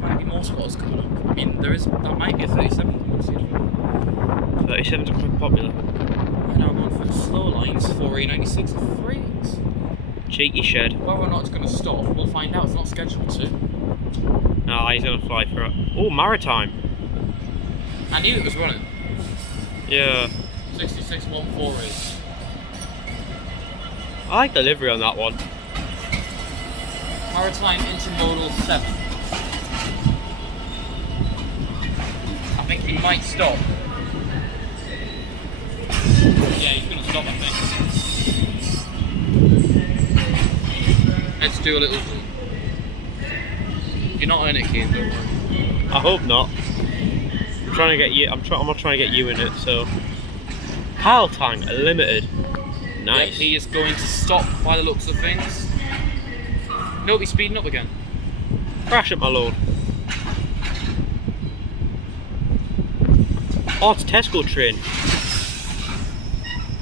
might be more spots coming up. I mean, that might be a 37 coming soon. 37s are quite popular. Right now I'm going for the slow lines, 4A96 and 3s. Cheeky shed. Whether or not it's going to stop, we'll find out. It's not scheduled to. No, he's going to fly through it. Oh, Maritime. I knew it was running. Yeah. 6614A. I like the livery on that one. Maritime Intermodal 7. I think he might stop. Yeah, he's going to stop, I think. Let's do a little zoom. You're not in it, Keane, don't worry. I hope not. I'm trying to get you. I'm not trying to get you in it. So, Pile Tank Limited. Nice. Yep, he is going to stop by the looks of things. Nope, he's speeding up again. Crash at my load. Oh, it's a Tesco train.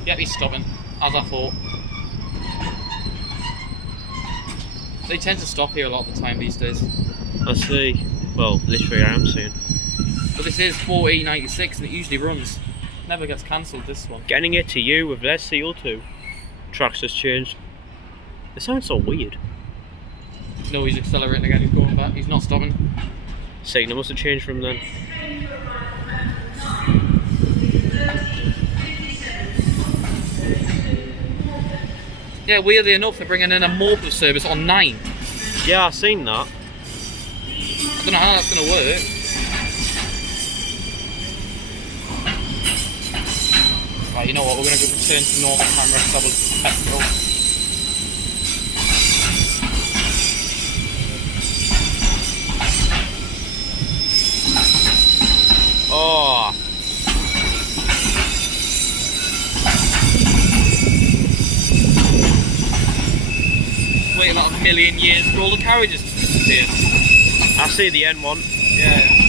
Yep, he's stopping, as I thought. They tend to stop here a lot of the time these days. I see. Well, literally I am seeing. But this is 4E96 and it usually runs. Never gets cancelled, this one. Getting it to you with less CO2. Tracks has changed. It sounds so weird. No, he's accelerating again, he's going back, he's not stopping. Signal must have changed from then. Yeah, weirdly enough, they're bringing in a mobile service on 9. Yeah, I've seen that. I don't know how that's going to work. Right, you know what, we're going to return to normal time, let's have a Tesco. Oh. Wait about a million years for all the carriages to disappear. I see the N1. Yeah.